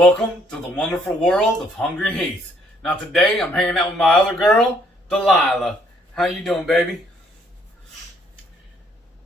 Welcome to the wonderful world of Hungry Heath. Now today I'm hanging out with my other girl, Delilah. How you doing, baby?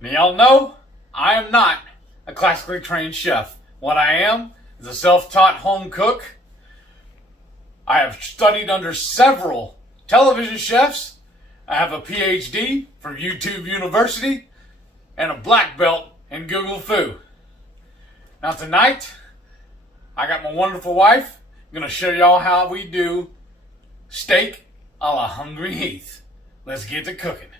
Now y'all know, I am not a classically trained chef. What I am is a self-taught home cook. I have studied under several television chefs. I have a PhD from YouTube University and a black belt in Google Foo. Now tonight, I got my wonderful wife. I'm going to show y'all how we do steak a la Hungry Heath. Let's get to cooking.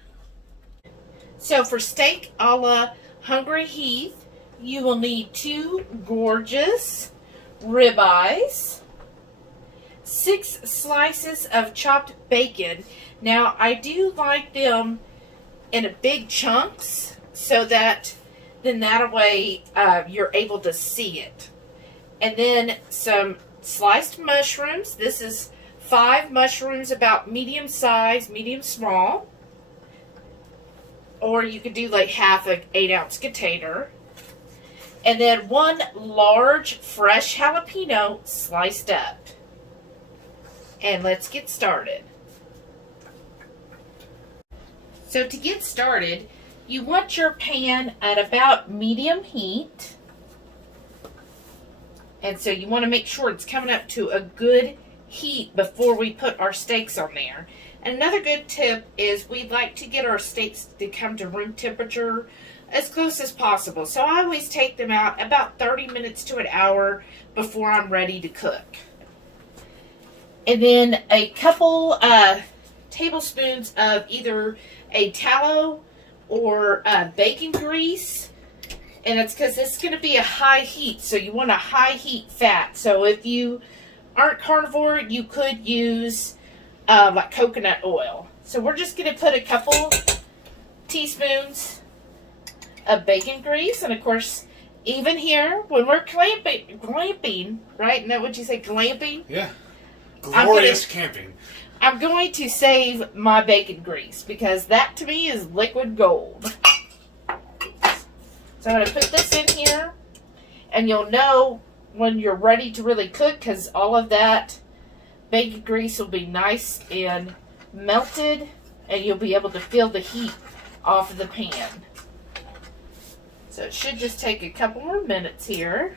So for steak a la Hungry Heath, you will need 2 gorgeous ribeyes, 6 slices of chopped bacon. Now I do like them in big chunks so that then that way you're able to see it. And then some sliced mushrooms. This is 5 mushrooms, about medium size, medium small. Or you could do like half an 8-ounce container. And then 1 large fresh jalapeno sliced up. And let's get started. So to get started, you want your pan at about medium heat. And so you want to make sure it's coming up to a good heat before we put our steaks on there. And another good tip is we'd like to get our steaks to come to room temperature as close as possible. So I always take them out about 30 minutes to an hour before I'm ready to cook. And then a couple tablespoons of either a tallow or bacon grease. And it's because it's going to be a high heat, so you want a high heat fat. So if you aren't carnivore, you could use like coconut oil. So we're just going to put a couple teaspoons of bacon grease. And of course, even here, when we're glamping, right? Isn't that what you say, glamping? Yeah. Glorious camping. I'm going to save my bacon grease because that to me is liquid gold. So I'm going to put this in here, and you'll know when you're ready to really cook because all of that bacon grease will be nice and melted, and you'll be able to feel the heat off of the pan. So it should just take a couple more minutes here.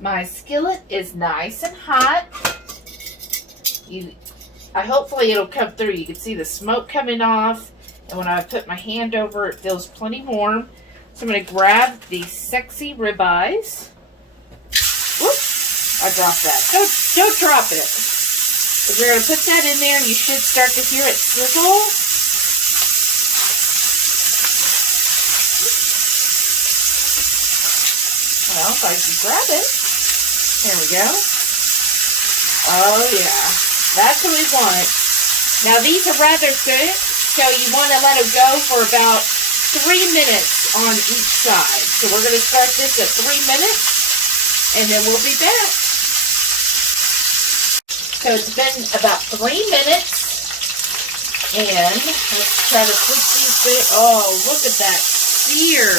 My skillet is nice and hot. Hopefully it'll come through. You can see the smoke coming off. And when I put my hand over, it feels plenty warm. So I'm going to grab these sexy ribeyes. Whoops! I dropped that. Don't drop it. But you're going to put that in there, and you should start to hear it sizzle. Well, if I can grab it. There we go. Oh, yeah. That's what we want. Now, these are rather thick. So you want to let it go for about 3 minutes on each side. So we're going to start this at 3 minutes, and then we'll be back. So it's been about 3 minutes, and let's try to flip these things. Oh, look at that sear.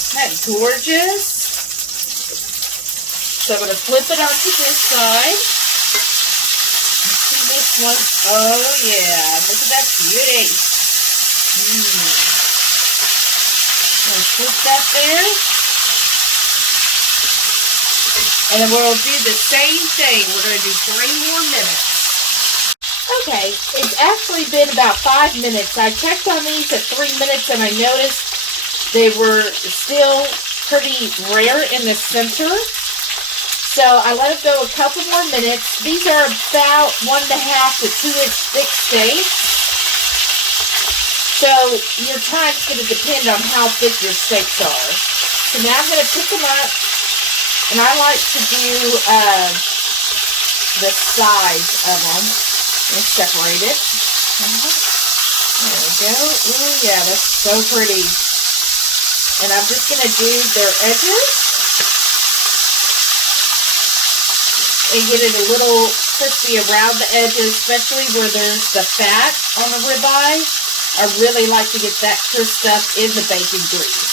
Isn't that gorgeous? So I'm going to flip it onto this side. See this one? Oh yeah, look at that beauty. Let's put that there. And then we'll do the same thing. We're going to do 3 more minutes. Okay, it's actually been about 5 minutes. I checked on these at 3 minutes and I noticed they were still pretty rare in the center. So I let it go a couple more minutes. These are about 1.5 to 2 inch thick steaks. So your time's going to depend on how thick your steaks are. So now I'm going to pick them up. And I like to do the sides of them. Let's separate it. There we go. Ooh, yeah, that's so pretty. And I'm just going to do their edges. And get it a little crispy around the edges, especially where there's the fat on the ribeye. I really like to get that crisped up in the bacon grease.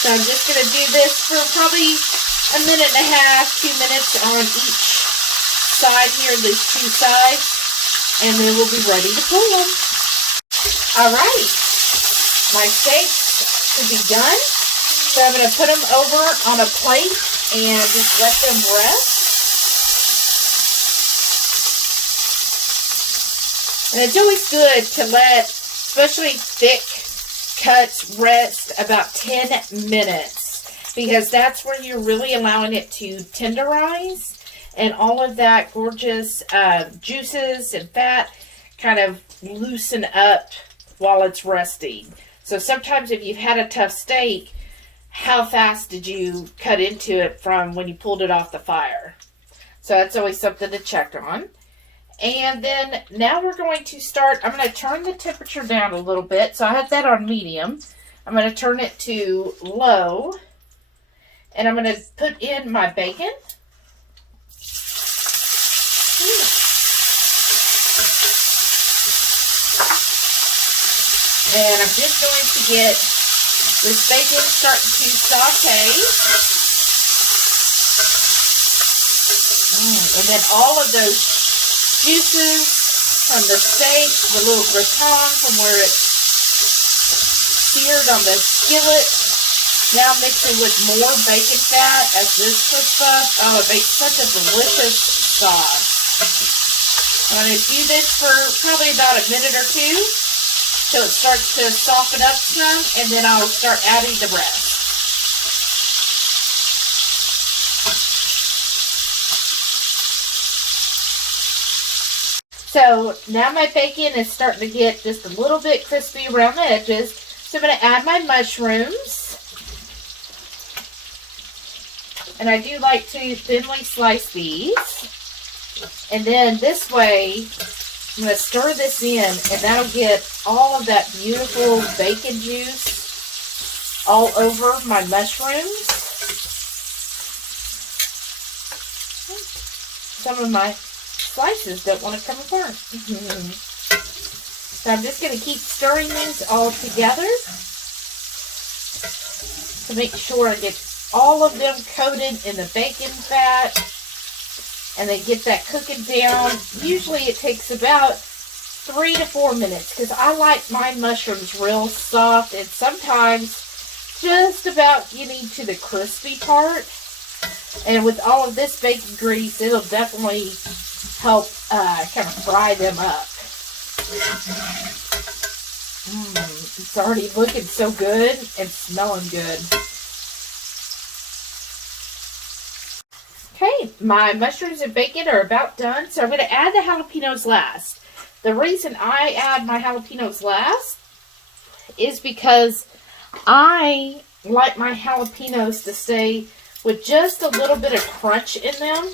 So I'm just going to do this for probably a minute and a half, 2 minutes on each side here, these two sides, and then we'll be ready to pull them. Alright, my steaks should be done. So I'm going to put them over on a plate and just let them rest. And it's always good to let, especially thick cuts, rest about 10 minutes. Because that's where you're really allowing it to tenderize. And all of that gorgeous juices and fat kind of loosen up while it's resting. So sometimes if you've had a tough steak, how fast did you cut into it from when you pulled it off the fire? So that's always something to check on. And then now we're going to start, I'm going to turn the temperature down a little bit. So I had that on medium. I'm going to turn it to low. And I'm going to put in my bacon. And I'm just going to get this bacon starting to saute. And then all of those juices from the steak, the little gratin from where it seared on the skillet, now mixing with more bacon fat as this cooks up. Oh, it makes such a delicious sauce. I'm going to do this for probably about a minute or two till it starts to soften up some, and then I'll start adding the rest. So now my bacon is starting to get just a little bit crispy around the edges. So I'm going to add my mushrooms. And I do like to thinly slice these. And then this way, I'm going to stir this in, and that'll get all of that beautiful bacon juice all over my mushrooms. Some of my slices don't want to come apart. So I'm just going to keep stirring these all together to make sure I get all of them coated in the bacon fat. And they get that cooking down. Usually it takes about 3 to 4 minutes because I like my mushrooms real soft, and sometimes just about getting to the crispy part. And with all of this bacon grease, it'll definitely help kind of fry them up. It's already looking so good and smelling good. Okay, my mushrooms and bacon are about done, so I'm going to add the jalapenos last. The reason I add my jalapenos last is because I like my jalapenos to stay with just a little bit of crunch in them.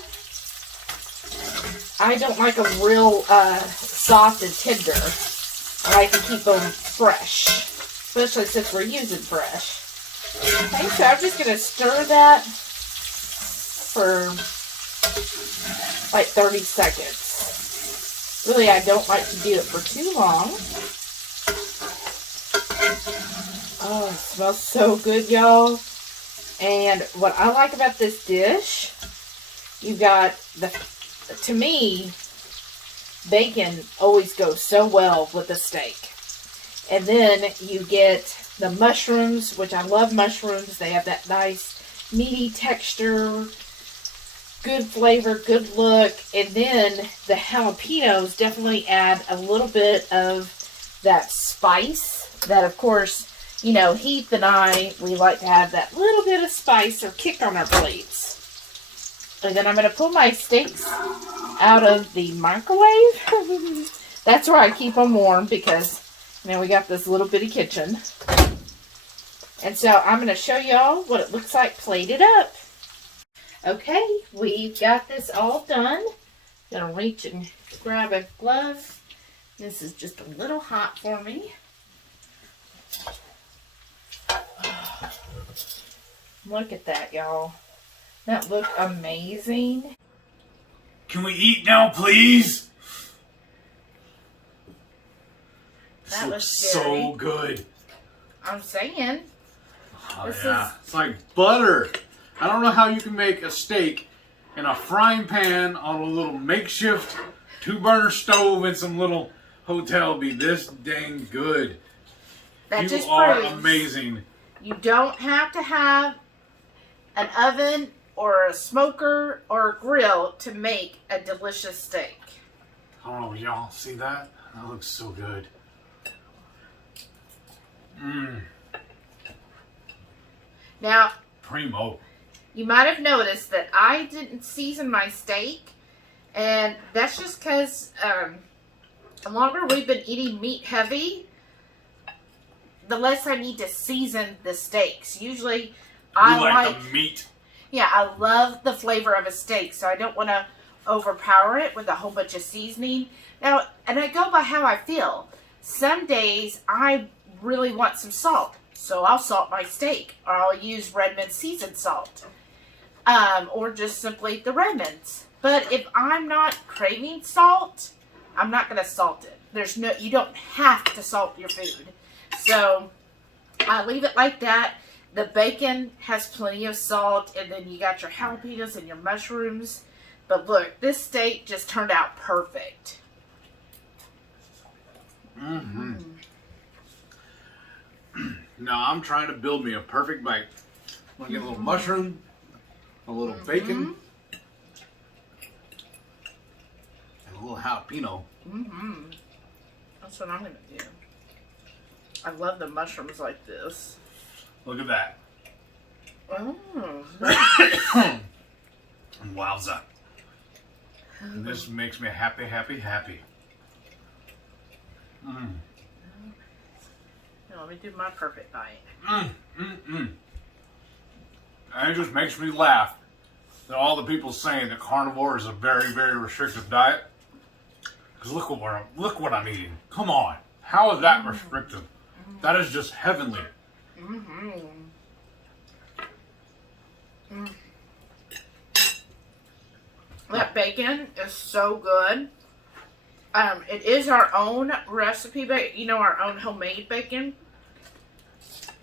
I don't like them real soft and tender. I like to keep them fresh, especially since we're using fresh. Okay, so I'm just going to stir that for like 30 seconds. Really, I don't like to do it for too long. Oh, it smells so good, y'all. And what I like about this dish, you've got to me, bacon always goes so well with the steak. And then you get the mushrooms, which I love mushrooms. They have that nice meaty texture, good flavor, good look. And then the jalapenos definitely add a little bit of that spice that, of course, you know, Heath and I, we like to have that little bit of spice or kick on our plates. And then I'm going to pull my steaks out of the microwave. That's where I keep them warm because, you know, we got this little bitty kitchen. And so I'm going to show y'all what it looks like plated up. Okay, we've got this all done. Gonna reach and grab a glove. This is just a little hot for me. Look at that, y'all. That looked amazing. Can we eat now, please? This That looks was scary. so good. I'm saying. Oh, yeah. It's like butter. I don't know how you can make a steak in a frying pan on a little makeshift 2-burner stove in some little hotel be this dang good. That You just are proves amazing. you don't have to have an oven or a smoker or a grill to make a delicious steak. Oh, y'all see that? That looks so good. Mmm. Now, Primo. you might have noticed that I didn't season my steak, and that's just because the longer we've been eating meat heavy, the less I need to season the steaks. Usually, I like the meat. Yeah, I love the flavor of a steak, so I don't want to overpower it with a whole bunch of seasoning. Now, and I go by how I feel. Some days I really want some salt, so I'll salt my steak, or I'll use Redmond seasoned salt, or just simply the Redmonds. But if I'm not craving salt, I'm not going to salt it. You don't have to salt your food. So I leave it like that. The bacon has plenty of salt, and then you got your jalapenos and your mushrooms. But look, this steak just turned out perfect. Mm-hmm. Now I'm trying to build me a perfect bite. I'm going to get a little mushroom, a little bacon, and a little jalapeno. That's what I'm going to do. I love the mushrooms like this. Look at that. Oh. Wowza. And this makes me happy, happy, happy. Now, let me do my perfect bite. And it just makes me laugh that all the people saying that carnivore is a very, very restrictive diet. Because look what I'm eating. Come on. How is that restrictive? That is just heavenly. That bacon is so good. It is our own recipe, our own homemade bacon.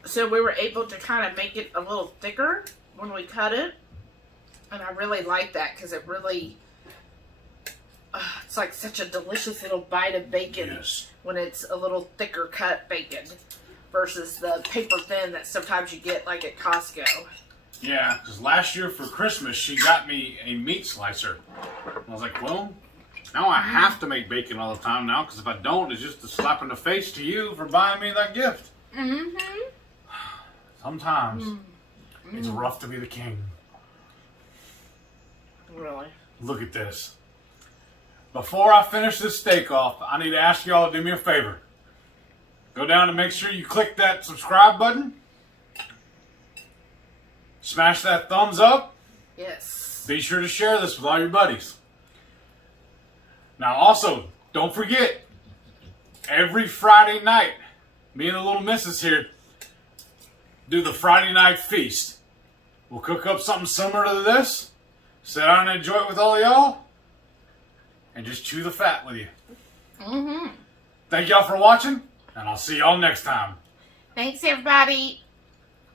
So we were able to kind of make it a little thicker when we cut it. And I really like that because it really, it's like such a delicious little bite of bacon when it's a little thicker cut bacon versus the paper thin that sometimes you get like at Costco. Yeah, because last year for Christmas, she got me a meat slicer. I was like, well, now I have to make bacon all the time now, because if I don't, it's just a slap in the face to you for buying me that gift. Sometimes it's rough to be the king. Really? Look at this. Before I finish this steak off, I need to ask y'all to do me a favor. Go down and make sure you click that subscribe button. Smash that thumbs up. Yes. Be sure to share this with all your buddies. Now also, don't forget, every Friday night, me and the little missus here do the Friday night feast. We'll cook up something similar to this, sit down and enjoy it with all y'all, and just chew the fat with you. Thank y'all for watching, and I'll see y'all next time. Thanks, everybody.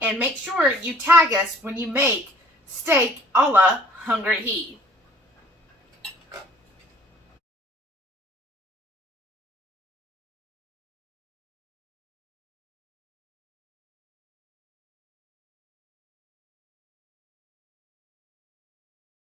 And make sure you tag us when you make steak a la HungryHeath.